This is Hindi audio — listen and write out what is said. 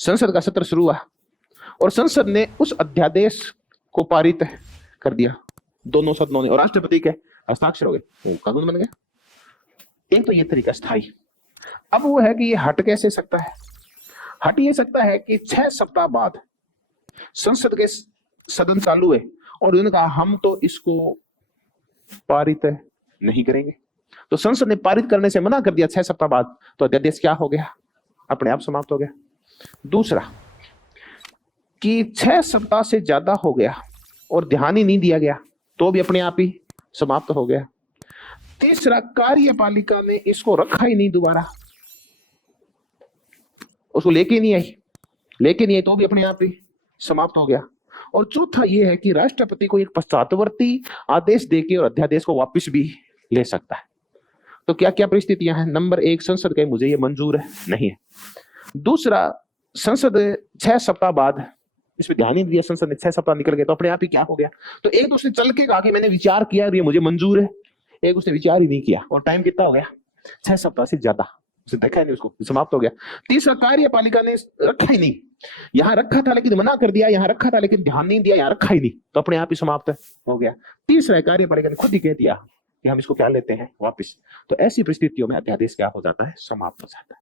संसद का सत्र शुरू हुआ और संसद ने उस अध्यादेश को पारित कर दिया, दोनों सदनों ने, और राष्ट्रपति के हस्ताक्षर हो गए, वो कानून बन गया। एक तो ये तरीका स्थायी। अब वो है कि ये हट कैसे सकता है? हट ये सकता है कि 6 सप्ताह बाद संसद के सदन चालू है और उन्होंने कहा हम तो इसको पारित नहीं करेंगे, तो संसद ने पारित करने से मना कर दिया 6 सप्ताह बाद, तो अध्यादेश क्या हो गया? अपने आप समाप्त हो गया। दूसरा कि 6 सप्ताह से ज्यादा हो गया और ध्यान ही नहीं दिया गया, तो भी अपने आप ही समाप्त हो गया। तीसरा, कार्यपालिका ने इसको रखा ही नहीं, दोबारा उसको लेके नहीं आई, तो भी अपने आप ही समाप्त हो गया। और चौथा यह है कि राष्ट्रपति को एक पश्चातवर्ती आदेश देके और अध्यादेश को वापस भी ले सकता है। तो क्या क्या परिस्थितियां हैं? नंबर 1, संसद कहे मुझे ये मंजूर नहीं है। दूसरा, संसद 6 सप्ताह बाद, इस पर ध्यान ही दिया, संसद ने 6 सप्ताह निकल गए, तो अपने आप ही क्या हो गया? तो एक तो उसने चल के कहा कि मैंने विचार किया और ये मुझे मंजूर है, एक उसने विचार ही नहीं किया और टाइम कितना हो गया? 6 सप्ताह से ज्यादा, उसने देखा ही नहीं, उसको समाप्त हो गया। तीसरा, कार्यपालिका ने रखा ही नहीं, यहां रखा था लेकिन मना कर दिया, यहां रखा था लेकिन ध्यान नहीं दिया, यहां रखा ही नहीं, तो अपने आप ही समाप्त हो गया। तीसरा, कार्यपालिका ने खुद ही कह दिया कि हम इसको क्या लेते हैं वापिस। तो ऐसी परिस्थितियों में अध्यादेश क्या हो जाता है? समाप्त हो जाता है।